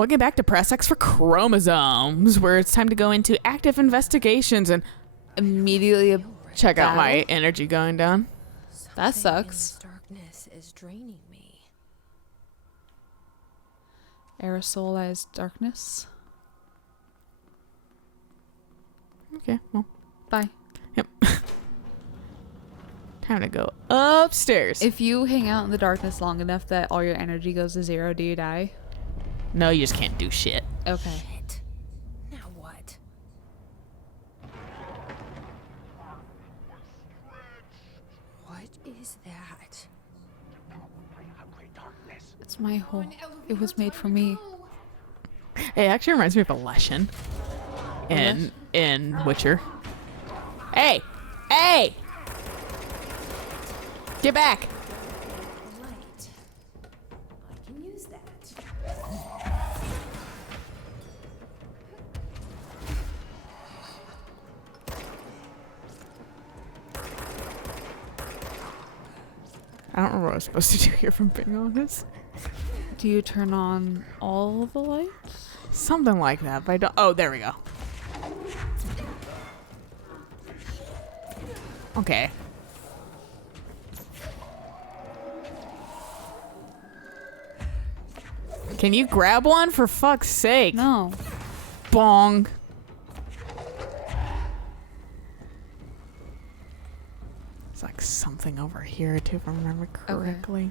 welcome back to Press X for Chromosomes, where it's time to go into active investigations and Immediately check out my battle? energy going down. That sucks. Darkness is draining me. Aerosolized darkness. Okay, well, Bye. yep. Time to go upstairs. If you hang out in the darkness long enough that all your energy goes to 0, do you die? No, you just can't do shit. Okay. Shit. Now what? What is that? It's my hole. It was made for me. It actually reminds me of a Leshen in Witcher. Hey! Hey! Get back! Light. I can use that. I don't remember what I was supposed to do here, from being honest. Do you turn on all the lights? Something like that, but I don't. Oh, there we go. Okay. Can you grab one, for fuck's sake? No. Bong. There's like something over here too, if I remember correctly.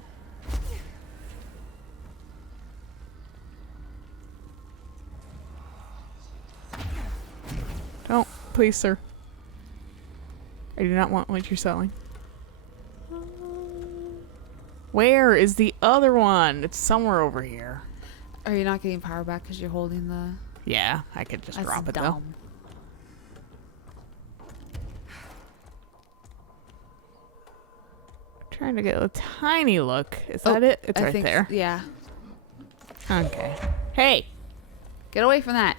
Don't, please, sir. I do not want what you're selling. Where is the other one? It's somewhere over here. Are you not getting power back because you're holding the... Yeah, I could just That's drop it though. dumb. Trying to get a tiny look. Is that it? It's I right think, there. Yeah. Okay. Hey, Get away from that.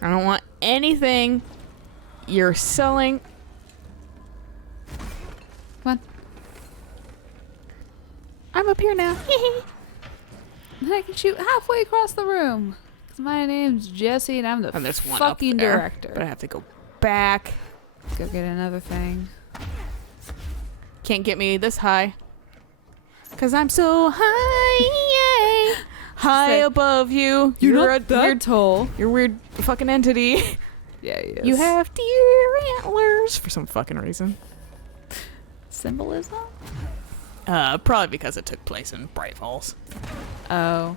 I don't want anything you're selling. Come on. I'm up here now. Then I can shoot halfway across the room. 'Cause my name's Jesse and I'm the And there's one fucking up there, director. but I have to go back. Go get another thing. Can't get me this high. 'Cause I'm so high, yeah. High Say, above you. tall. You're a weird fucking entity. Yeah, he is. You have deer antlers for some fucking reason. Symbolism? Probably because it took place in Bright Falls. Oh.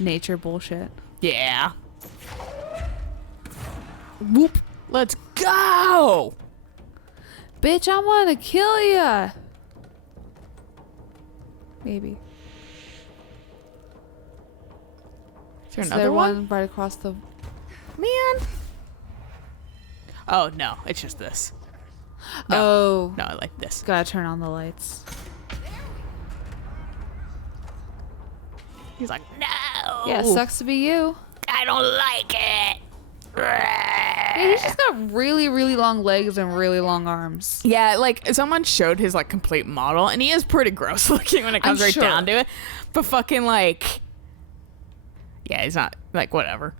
Nature bullshit. Yeah. Whoop. Let's go. Bitch, I want to kill ya. Maybe. Is there Is another there one? right across the... Man. Oh, no. It's just this. No. Oh. No, I like this. Gotta turn on the lights. He's like, no. Yeah, sucks to be you. I don't like it. Yeah, he's just got really, really long legs and really long arms. Yeah, like someone showed his like complete model, and he is pretty gross looking when it comes I'm right sure. down to it. But fucking like, yeah, he's not like whatever.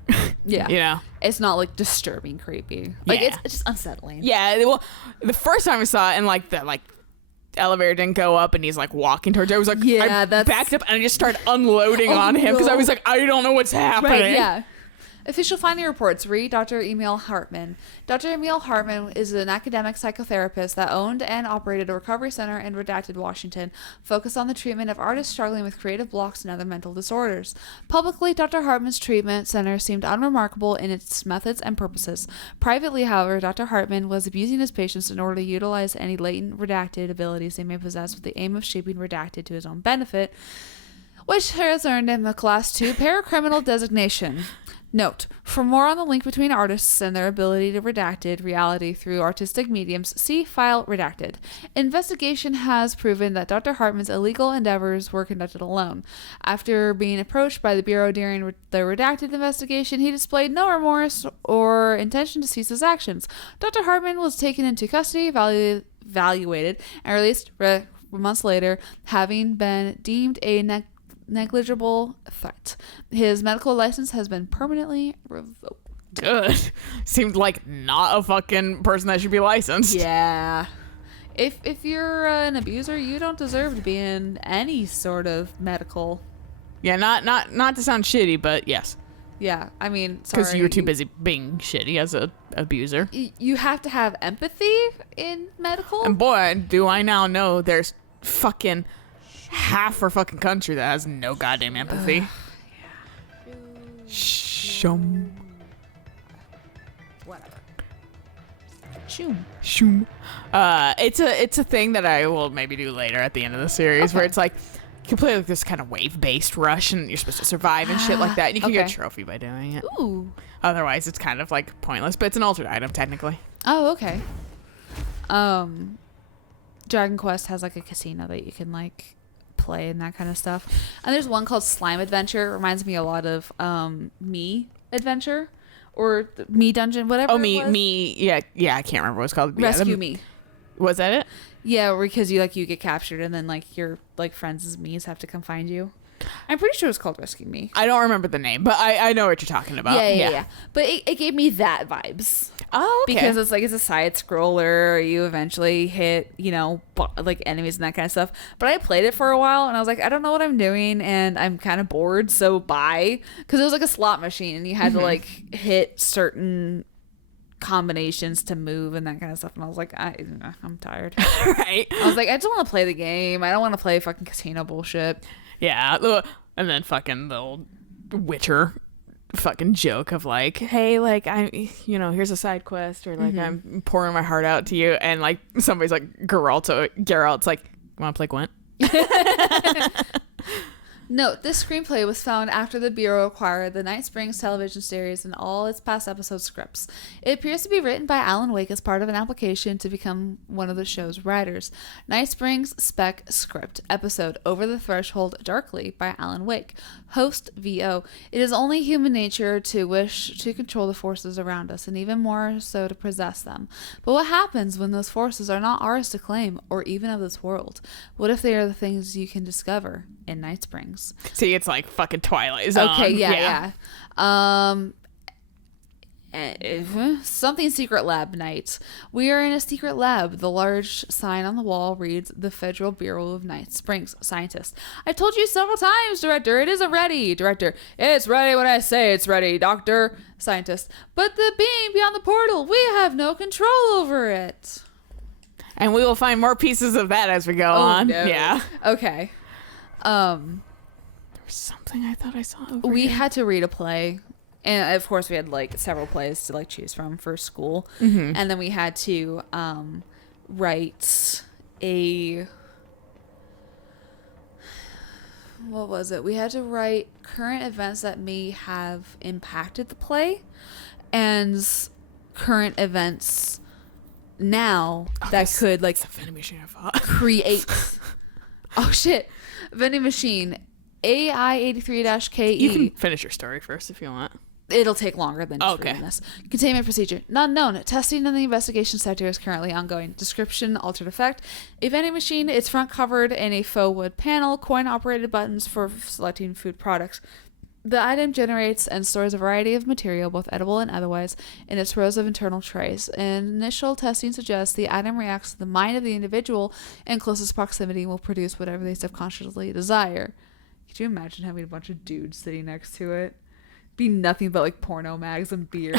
Yeah. You know. It's not like disturbing creepy. Like Yeah. it's just unsettling. Yeah. Well, the first time I saw it, and like the elevator didn't go up, and he's like walking towards it. I was like, Yeah, I that's- backed up and I just started unloading Oh, on him because I no. was like, I don't know what's happening. Right, yeah. Official finding reports read Dr. Emil Hartman. Dr. Emil Hartman is an academic psychotherapist that owned and operated a recovery center in Redacted, Washington, focused on the treatment of artists struggling with creative blocks and other mental disorders. Publicly, Dr. Hartman's treatment center seemed unremarkable in its methods and purposes. Privately, however, Dr. Hartman was abusing his patients in order to utilize any latent redacted abilities they may possess with the aim of shaping redacted to his own benefit, which has earned him a Class 2 paracriminal designation. Note, for more on the link between artists and their ability to redacted reality through artistic mediums, see file redacted. Investigation has proven that Dr. Hartman's illegal endeavors were conducted alone. After being approached by the Bureau during the redacted investigation, he displayed no remorse or intention to cease his actions. Dr. Hartman was taken into custody, evaluated, and released months later, having been deemed a negligible threat. His medical license has been permanently revoked. Good. Seemed like not a fucking person that should be licensed. Yeah. If you're an abuser, you don't deserve to be in any sort of medical. Yeah, not to sound shitty, but yes. Yeah, I mean, sorry. Because you were too busy being shitty as a abuser. You have to have empathy in medical. And boy, do I now know there's fucking half our fucking country that has no goddamn empathy. Shum. Whatever. Shoom. Shum. It's a thing that I will maybe do later at the end of the series where it's like you can play like this kind of wave-based rush and you're supposed to survive and shit like that. And you can get a trophy by doing it. Ooh. Otherwise, it's kind of like pointless, but it's an altered item technically. Oh, okay. Dragon Quest has like a casino that you can like play and that kind of stuff. And there's one called Slime Adventure. It reminds me a lot of Me Adventure or Me Dungeon, whatever. Oh, it was. me. Yeah. I can't remember what it's called. Rescue Yeah, Me. Was that it? Yeah, because you get captured and then like your like friends as me's have to come find you. I'm pretty sure it's called Rescue Me. I don't remember the name, but I know what you're talking about. Yeah. But it gave me that vibes. Oh, okay. Because it's a side scroller. You eventually hit, like enemies and that kind of stuff. But I played it for a while and I was like, I don't know what I'm doing and I'm kind of bored. So bye. Because it was like a slot machine and you had to like hit certain combinations to move and that kind of stuff. And I was like, I'm tired. Right. I was like, I just want to play the game. I don't want to play fucking casino bullshit. Yeah. And then fucking the old Witcher fucking joke of like, hey, like here's a side quest or like I'm pouring my heart out to you and like somebody's like Geralt's like, you want to play Gwent? Note, this screenplay was found after the Bureau acquired the Night Springs television series and all its past episode scripts. It appears to be written by Alan Wake as part of an application to become one of the show's writers. Night Springs spec script episode Over the Threshold Darkly by Alan Wake. Host VO. It is only human nature to wish to control the forces around us and even more so to possess them. But what happens when those forces are not ours to claim or even of this world? What if they are the things you can discover in Night Springs? See, it's like fucking Twilight Zone. Okay, yeah. Something secret lab night. We are in a secret lab. The large sign on the wall reads, The Federal Bureau of Night Springs. Scientist. I've told you several times, Director. It isn't ready. Director. It's ready when I say it's ready, Doctor. Scientist. But the being beyond the portal, we have no control over it. And we will find more pieces of that as we go on. No. Yeah. Okay. There's something I thought I saw over We here. had to read a play. And of course we had like several plays to like choose from for school. Mm-hmm. And then we had to write a what was it? We had to write current events that may have impacted the play and current events now that could like It's a vending machine I thought. create oh shit. Vending machine AI83-KE. You can finish your story first if you want. It'll take longer than just Okay. reading this. Containment procedure. Not known. Testing in the investigation sector is currently ongoing. Description, altered effect. A vending machine, its front covered in a faux wood panel, coin-operated buttons for selecting food products. The item generates and stores a variety of material, both edible and otherwise, in its rows of internal trays. Initial testing suggests the item reacts to the mind of the individual and closest proximity will produce whatever they subconsciously desire. Could you imagine having a bunch of dudes sitting next to it? Be nothing but like porno mags and beer.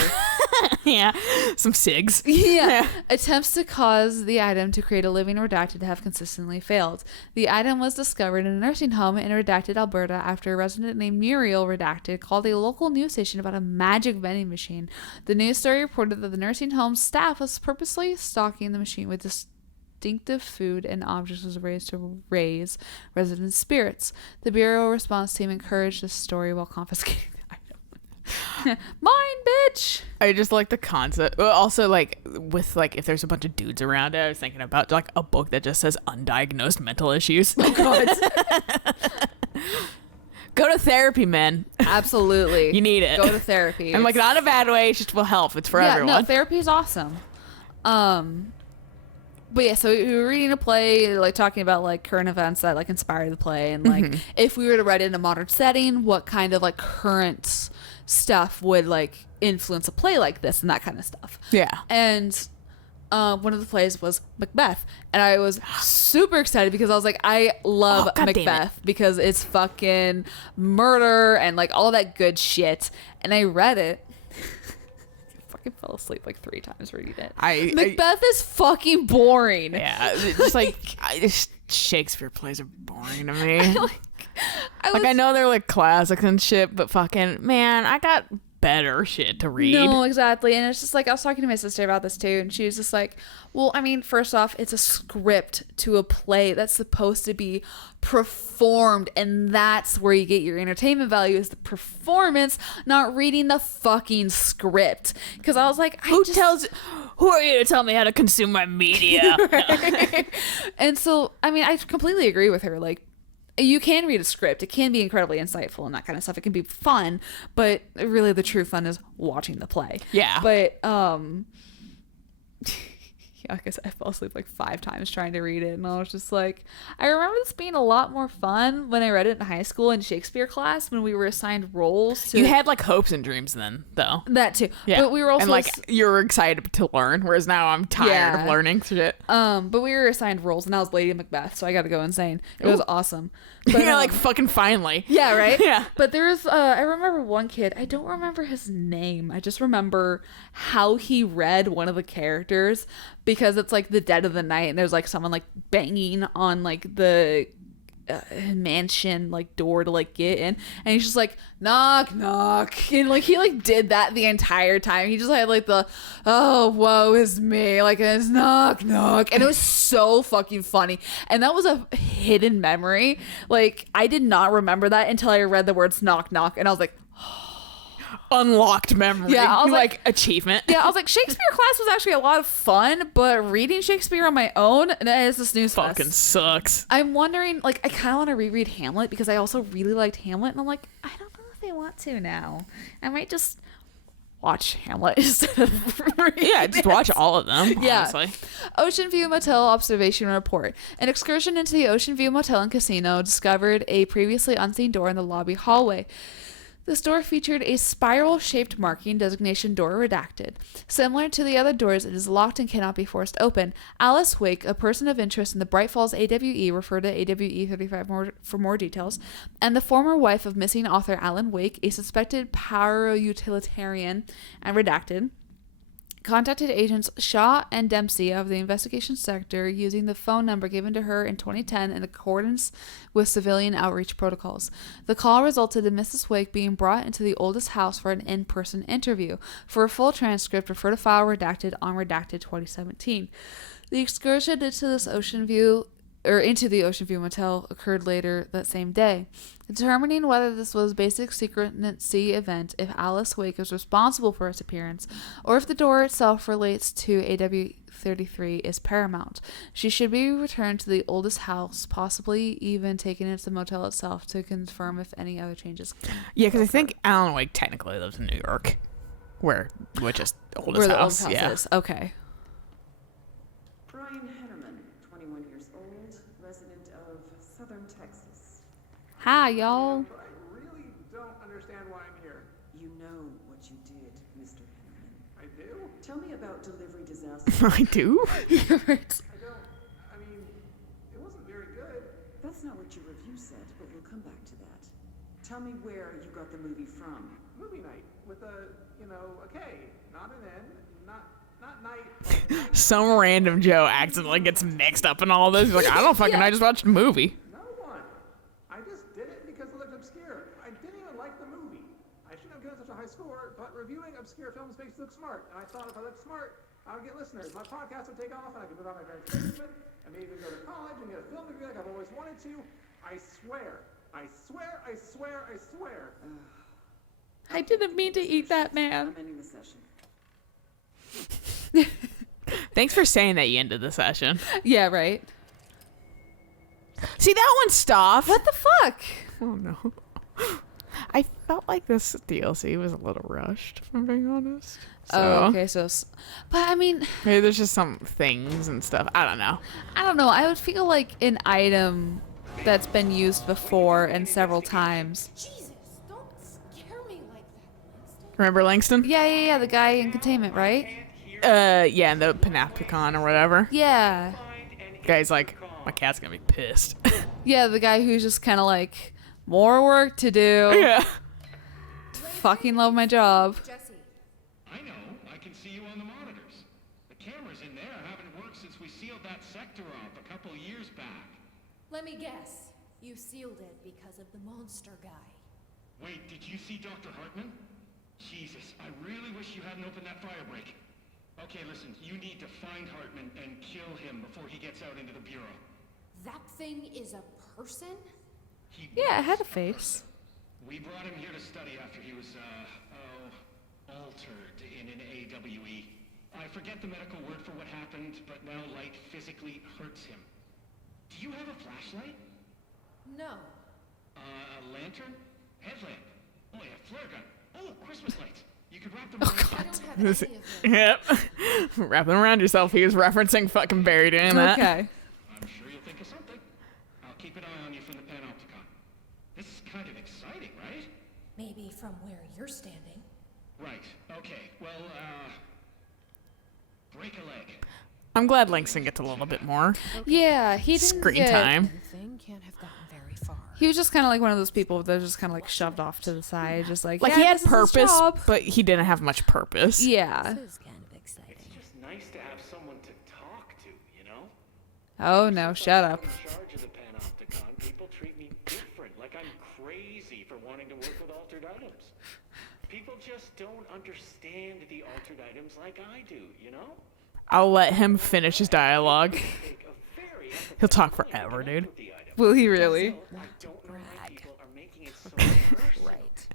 Yeah. Some cigs. Yeah. Attempts to cause the item to create a living redacted have consistently failed. The item was discovered in a nursing home in redacted Alberta after a resident named Muriel redacted called a local news station about a magic vending machine. The news story reported that the nursing home's staff was purposely stocking the machine with distinctive food and objects was raised to raise residents' spirits. The Bureau response team encouraged this story while confiscating the item. Mine, bitch! I just like the concept. Well, also, like, with, like, if there's a bunch of dudes around it, I was thinking about, like, a book that just says undiagnosed mental issues. Oh, God. Go to therapy, men. Absolutely. You need it. Go to therapy. And, like, not in a bad way. It just will help. It's for everyone. No, therapy is awesome. But yeah, so we were reading a play, like talking about like current events that like inspire the play, and like if we were to write it in a modern setting, what kind of like current stuff would like influence a play like this and that kind of stuff. Yeah. And one of the plays was Macbeth, and I was super excited because I was like, I love God damn it. Macbeth because it's fucking murder and like all that good shit. And I read it. Fucking fell asleep like 3 times reading it. Macbeth is fucking boring. Yeah, just like Shakespeare plays are boring to me. I know they're like classics and shit, but fucking man, I got better shit to read. No, exactly. And it's just like I was talking to my sister about this too, and she was just like, well, I mean, first off, it's a script to a play that's supposed to be performed, and that's where you get your entertainment value is the performance, not reading the fucking script. Because I was like, who are you to tell me how to consume my media? And so, I mean, I completely agree with her. Like, you can read a script. It can be incredibly insightful and that kind of stuff. It can be fun, but really the true fun is watching the play. Yeah. But, yeah, like I said, I fell asleep like 5 times trying to read it, and I was just like, I remember this being a lot more fun when I read it in high school in Shakespeare class when we were assigned roles to... You had like hopes and dreams then, though. That too. Yeah. But we were also... And like, you were excited to learn, whereas now I'm tired of learning shit. But we were assigned roles, and I was Lady Macbeth, so I got to go insane. It was awesome. But, You're like, fucking finally. Yeah, right? Yeah. But there was, I remember one kid, I don't remember his name. I just remember how he read one of the characters, because it's like the dead of the night, and there's like someone like banging on like the mansion like door to like get in, and he's just like, knock knock, and like he like did that the entire time. He just had like the, oh woe is me, like it's knock knock, and it was so fucking funny. And that was a hidden memory. Like I did not remember that until I read the words knock knock, and I was like, unlocked memory. Yeah, I was like achievement. Yeah, I was like, Shakespeare class was actually a lot of fun, but reading Shakespeare on my own, that is a snooze fest. Fucking sucks. I'm wondering, like, I kind of want to reread Hamlet because I also really liked Hamlet, and I'm like, I don't know if I want to now. I might just watch Hamlet instead of reading. Yeah, just watch all of them. Yeah. Honestly. Ocean View Motel Observation Report. An excursion into the Ocean View Motel and Casino discovered a previously unseen door in the lobby hallway. This door featured a spiral-shaped marking, designation door redacted. Similar to the other doors, it is locked and cannot be forced open. Alice Wake, a person of interest in the Bright Falls AWE, refer to AWE 35 for more details, and the former wife of missing author Alan Wake, a suspected para-utilitarian and redacted, contacted agents Shaw and Dempsey of the investigation sector using the phone number given to her in 2010 in accordance with civilian outreach protocols. The call resulted in Mrs. Wake being brought into the oldest house for an in-person interview. For a full transcript, refer to file redacted on redacted 2017. The excursion into the Ocean View Motel occurred later that same day. Determining whether this was a basic secrecy event, if Alice Wake is responsible for its appearance, or if the door itself relates to AW33 is paramount. She should be returned to the oldest house, possibly even taken into the motel itself to confirm if any other changes. Yeah, because I think Alan Wake technically lives in New York, which is the oldest Where the house. oldest house is. Okay. Brian Hennerman, 21 years old, resident of Southern Texas. Hi, y'all. I really don't understand why I'm here. You know what you did, Mr. Hennerman. I do? Tell me about delivery disaster. I do? I mean, it wasn't very good. That's not what your review said, but we'll come back to that. Tell me where you got the movie from. Movie night with a K, not an N, not night. Some random Joe accidentally gets mixed up in all this. He's like, I don't fucking know. I just watched a movie. No one. I just did it because it looked obscure. I didn't even like the movie. I shouldn't have given such a high score, but reviewing obscure films makes you look smart. And I thought if I looked smart, I would get listeners. My podcast would take off, and I could move out my parents' basement, and maybe even go to college and get a film degree like I've always wanted to. I swear. I swear, I swear, I swear. I didn't mean to eat that, man. I'm ending the session. Thanks for saying that you ended the session. Yeah, right. See, that one stopped. What the fuck? Oh, no. I felt like this DLC was a little rushed, if I'm being honest. So, Oh, okay. But I mean, maybe there's just some things and stuff. I don't know. I don't know. I would feel like an item that's been used before and several times. Jesus, don't scare me like that, Remember Langston? Yeah. The guy in containment, right? Yeah, the Panopticon or whatever. Yeah. Guy's like, my cat's gonna be pissed. Yeah, the guy who's just kind of like, more work to do. Yeah. Fucking love my job. Jesse. I know. I can see you on the monitors. The cameras in there haven't worked since we sealed that sector off a couple years back. Let me guess. You sealed it because of the monster guy. Wait, did you see Dr. Hartman? Jesus, I really wish you hadn't opened that fire break. Okay, listen, you need to find Hartman and kill him before he gets out into the Bureau. That thing is a person? Yeah, it had a face. We brought him here to study after he was, altered in an AWE. I forget the medical word for what happened, but now light physically hurts him. Do you have a flashlight? No. A lantern? Headlamp? Oh, yeah, flare gun. Oh, Christmas lights. You could wrap them around your I don't have any of them. Yep. Wrapping around yourself. He was referencing fucking Barry doing that. Okay. I'm sure you'll think of something. I'll keep an eye on you from the Panopticon. This is kind of exciting, right? Maybe from where you're standing. Right. Okay. Well, break a leg. I'm glad Langston gets a little bit more Yeah, he didn't screen get- time. The thing can't have gotten very far. He was just kind of like one of those people that was just kind of like shoved off to the side, just like, Like yeah, he had this is his purpose, job. but he didn't have much purpose. Yeah. This is kind of exciting. It's just nice to have someone to talk to, you know? Oh no, shut up. In charge of the Panopticon, people treat me different, like I'm crazy for wanting to work with altered items. People just don't understand the altered items like I do, you know? I'll let him finish his dialogue. Take a very He'll talk empathetic forever, way to dude. connect with the item. Will he really? So, I don't know why people are making it so personal. Right.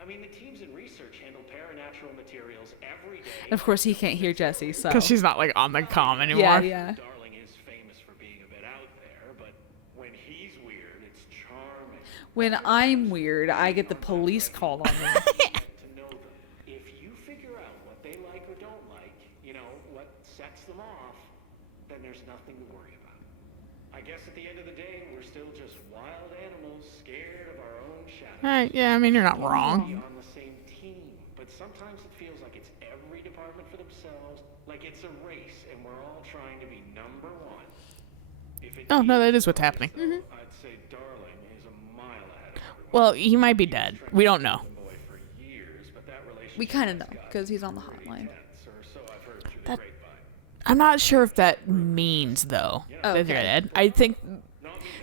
I mean, the teams in research handle paranatural materials every day. Of course, he can't hear Jesse, so. Because she's not like on the comm anymore. Yeah. Darling is famous for being a bit out there, but when he's weird, it's charming. When I'm weird, I get the police called on me. Get to know them. If you figure out what they like or don't like, you know, what sets them off, then there's nothing to worry about. I guess at the end of the day, we're still just wild animals scared of our own shadows. Yeah, I mean, you're not Be wrong. on the same team, but sometimes it feels like it's every department for themselves, like it's a race, and we're all trying to be number one. If it Oh, no, that is is what's happening. I'd say Darling is a mile ahead of everyone. Well, he might be dead. We don't know. Boy for years, but that We relationship kind of has know, gotten because he's on the pretty hotline. tense, or so I've heard through the That- grapevine. I'm not sure if that means, though, that you're Okay. dead. I think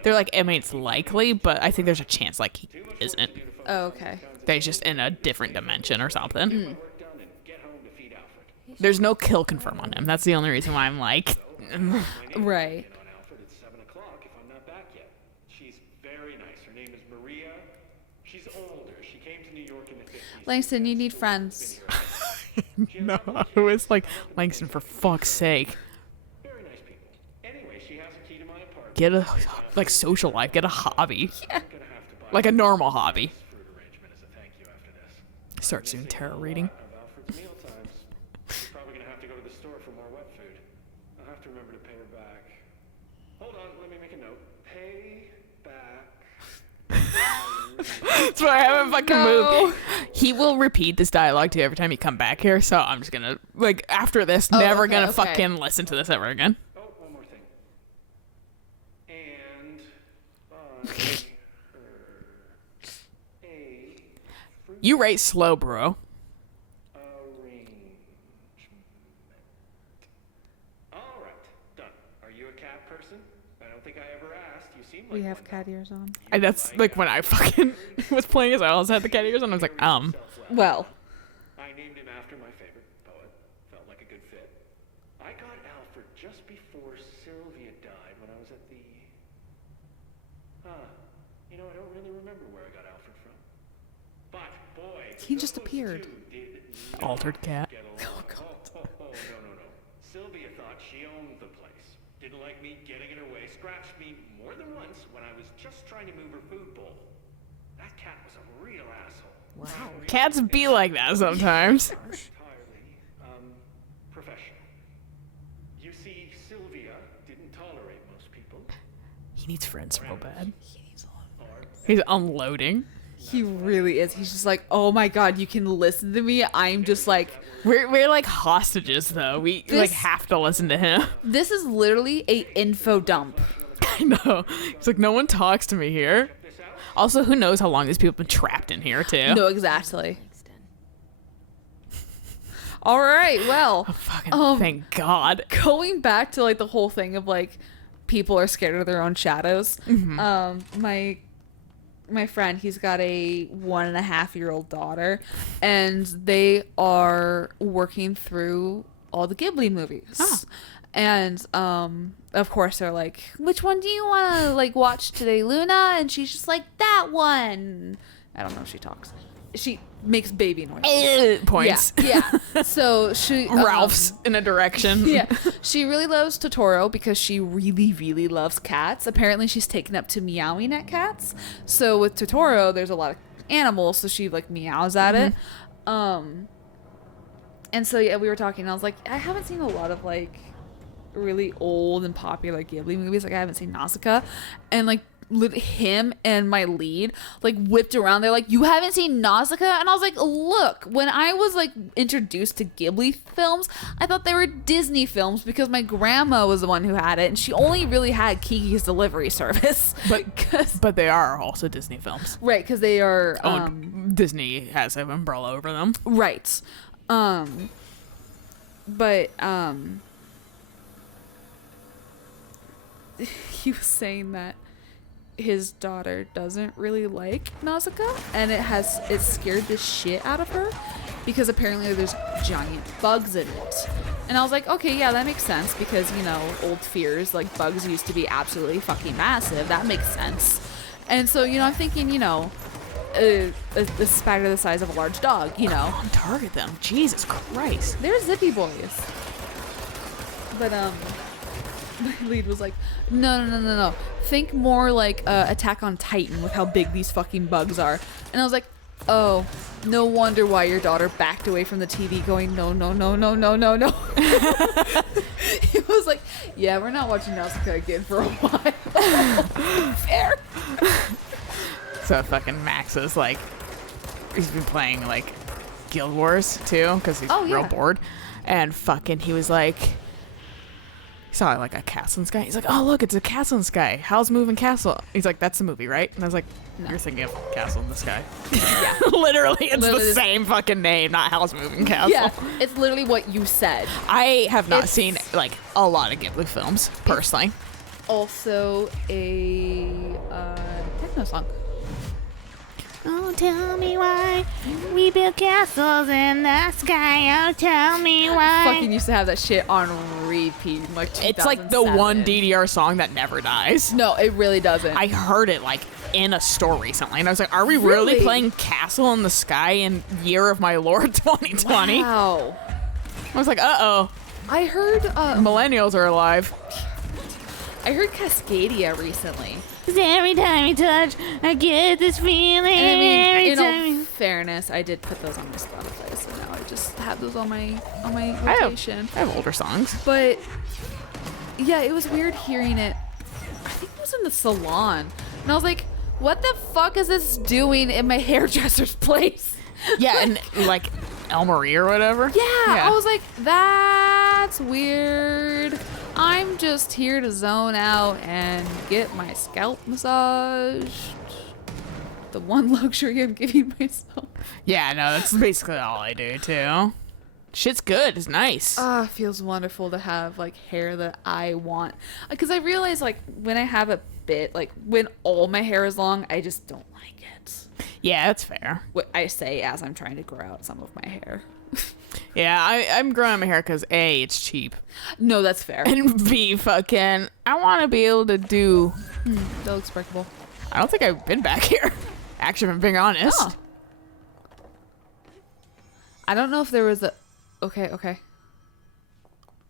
they're like, I mean, it's likely, but I think there's a chance, like, he isn't. Oh, okay. That he's just in a different dimension or something. Work done and get home to feed Alfred. There's no kill confirm on him. That's the only reason why I'm like, Right. Get on Alfred at 7 o'clock if I'm not back yet. She's very nice. Her name is Maria. She's older. She came to New York in the 50s. Langston, you need friends. no, it was like, Langston, for fuck's sake. Very nice people. Anyway, she has a key to my apartment. Get a, like, social life. Get a hobby. I'm gonna have to buy Like a normal hobby. fruit arrangement as a thank you after this. Start doing tarot reading. Of Alfred's meal times. She's probably gonna have to go to the store for more wet food. I'll have to remember to pay her back. Hold on, let me make a note. Pay back. That's why I haven't fucking No. moved. He will repeat this dialogue to you every time you come back here, so I'm just gonna, like, after this, Oh, never okay, gonna okay. fucking listen to this ever again. Oh, one more thing. And buy her a fruit You rate slow, bro. arrangement. All right, done. Are you a cat person? I don't think I ever asked. You seem like We have one. cat ears on. And that's like when I fucking was playing as I also had the cat ears, and I was like, Well, I named him after my favorite poet. Felt like a good fit. I got Alfred just before Sylvia died when I was at the... You know, I don't really remember where I got Alfred from. But, boy... He just those appeared. two did not Altered cat. get along. No. Sylvia thought she owned the place. Didn't like me getting in her way. Scratched me more than once when I was just trying to move her food bowl. That cat was a real asshole. Wow. Cats be like that sometimes. Entirely professional. You see, Sylvia didn't tolerate most people. He needs friends real bad. Or He's unloading. He really is. He's just like, oh my god, you can listen to me. I'm just like, We're like hostages though. We like have to listen to him. this is literally a info dump. I know. It's like no one talks to me here. Also, who knows how long these people have been trapped in here too? No, exactly. All right, well, Fucking thank God. going back to like the whole thing of like people are scared of their own shadows. My friend, he's got a 1.5-year-old daughter, and they are working through all the Ghibli movies. And of course they're like, which one do you want to like watch today, Luna? And she's just like, that one. I don't know if she talks. She makes baby noises. Points. Yeah. So she Ralph's in a direction. yeah, she really loves Totoro because she really, really loves cats. Apparently, she's taken up to meowing at cats. So with Totoro, there's a lot of animals, so she like meows at it. And so yeah, we were talking. And I was like, I haven't seen a lot of like really old and popular Ghibli movies. Like I haven't seen Nausicaa, and like him and my lead like whipped around. They're like, you haven't seen Nausicaa? And I was like, look, when I was like introduced to Ghibli films, I thought they were Disney films because my grandma was the one who had it, and she only really had Kiki's Delivery Service. But they are also Disney films. Right, because they are Disney has an umbrella over them. right. But he was saying that his daughter doesn't really like Nausicaa, and it scared the shit out of her because apparently there's giant bugs in it. And I was like, okay, yeah, that makes sense because, you know, old fears, like bugs used to be absolutely fucking massive. That makes sense. And so, you know, I'm thinking, you know, a spider the size of a large dog, you know. On target them. Jesus Christ. They're zippy boys. But my lead was like, no. Think more like Attack on Titan with how big these fucking bugs are. And I was like, oh, no wonder why your daughter backed away from the TV going, no. He was like, yeah, we're not watching Nausicaa again for a while. Fair. So fucking Max is like, he's been playing like Guild Wars too because he's real bored. And fucking he was like, saw like a castle in the sky. He's like, oh look, it's a castle in the sky. Howl's Moving Castle? He's like, that's the movie, right? And I was like, no. You're thinking of Castle in the Sky. Yeah. Literally, it's the same fucking name, not Howl's Moving Castle. Yeah, it's literally what you said. I have not seen like a lot of Ghibli films personally. Also a techno song. Oh, tell me why we build castles in the sky. Oh, tell me why. Fucking used to have that shit on repeat in like 2007. It's like the one DDR song that never dies. No, it really doesn't. I heard it like in a store recently, and I was like, are we really playing Castle in the Sky in Year of My Lord 2020? Wow. I was like, uh-oh. I heard millennials are alive. I heard Cascadia recently. 'Cause every time you touch, I get this feeling. And I mean, every in time all fairness, I did put those on my Spotify, so now I just have those on my rotation. I have older songs. But yeah, it was weird hearing it. I think it was in the salon, and I was like, "What the fuck is this doing in my hairdresser's place?" Yeah, and like El Marie or whatever. Yeah, I was like, that's weird. I'm just here to zone out and get my scalp massaged. The one luxury I'm giving myself. Yeah, no, that's basically all I do too. Shit's good. It's nice. It feels wonderful to have like hair that I want. Because I realize like when I have a bit, like when all my hair is long, I just don't like it. Yeah, that's fair. What I say as I'm trying to grow out some of my hair. Yeah, I'm growing my hair because A, it's cheap. No, that's fair. And B, fucking, I want to be able to do... That looks breakable. I don't think I've been back here. Actually, if I'm being honest. Oh. I don't know if there was a... Okay.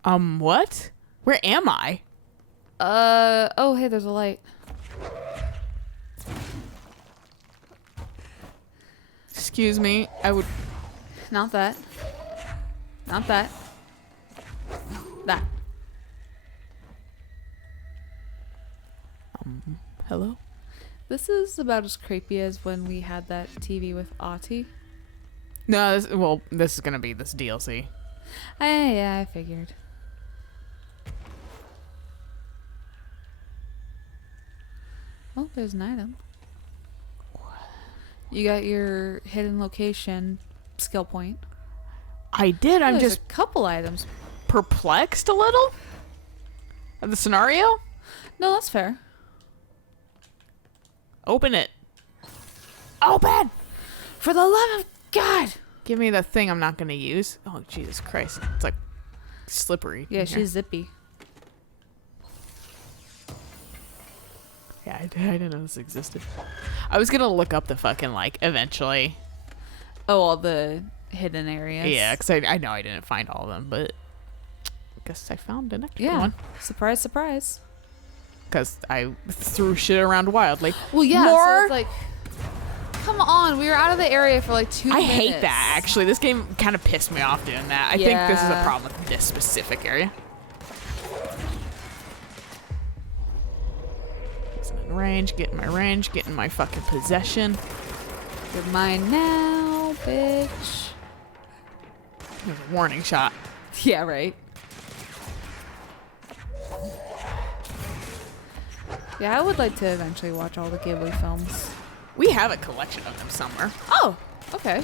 What? Where am I? Oh, hey, there's a light. Excuse me. I would. Not that. Not that. That. Hello? This is about as creepy as when we had that TV with Auntie. No, this is gonna be this DLC. Yeah, I figured. Oh, there's an item. You got your hidden location skill point. I did. I'm There's just a couple items. perplexed a little of the scenario. No, that's fair. Open it. Open! For the love of God! Give me the thing I'm not gonna use. Oh, Jesus Christ. It's like slippery. Yeah, in here. she's zippy. Yeah, I didn't know this existed. I was gonna look up the fucking, like, eventually. Oh, all the hidden areas. Yeah, because I know I didn't find all of them, but I guess I found an extra Yeah. one. Surprise, surprise. Because I threw shit around wildly. Well, yeah. So More? it's like, come on, we were out of the area for like 2 I minutes. hate that, actually. This game kind of pissed me off doing that. I think this is a Yeah. problem with this specific area. In range, get in my range, get in my fucking possession. You're mine now, bitch. There's a warning shot. Yeah, right. Yeah, I would like to eventually watch all the Ghibli films. We have a collection of them somewhere. Oh, okay.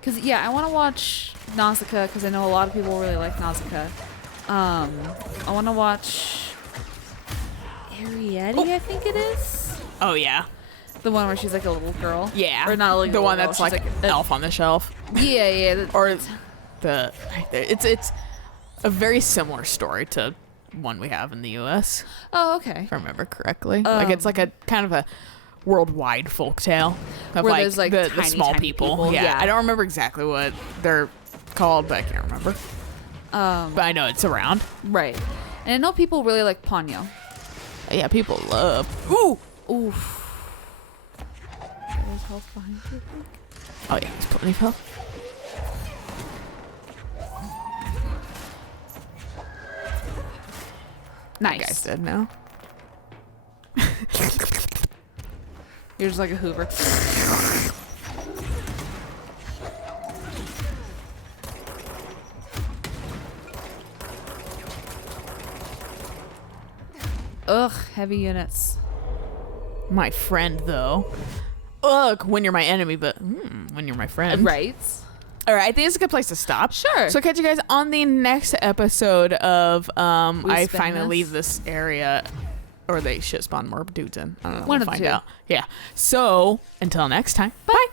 Because, yeah, I want to watch Nausicaa because I know a lot of people really like Nausicaa. I want to watch Ariete, I think it is. Oh, yeah. The one where she's like a little girl. Yeah. Or not like the a one little that's girl, like, she's an elf on the shelf. Yeah, yeah. Or the... It's a very similar story to one we have in the U.S., Oh, okay. if I remember correctly. Like, it's like a kind of a worldwide folktale of Where like, there's, like, the tiny, small tiny people. people, yeah. I don't remember exactly what they're called, but I can't remember. But I know it's around. Right. And I know people really like Ponyo. Yeah, people love. Ooh! Oof. There's health behind you, I think. Oh, yeah, there's plenty of health. Nice. That guy's dead now. You're just like a Hoover. Ugh, heavy units. My friend, though. Ugh, when you're my enemy, but when you're my friend. Right. All right, I think it's a good place to stop. Sure. So catch you guys on the next episode of I spin finally this? leave this area, or they shit spawn more dudes in. I don't know. One we'll of the find two. out. Yeah. So until next time. Bye.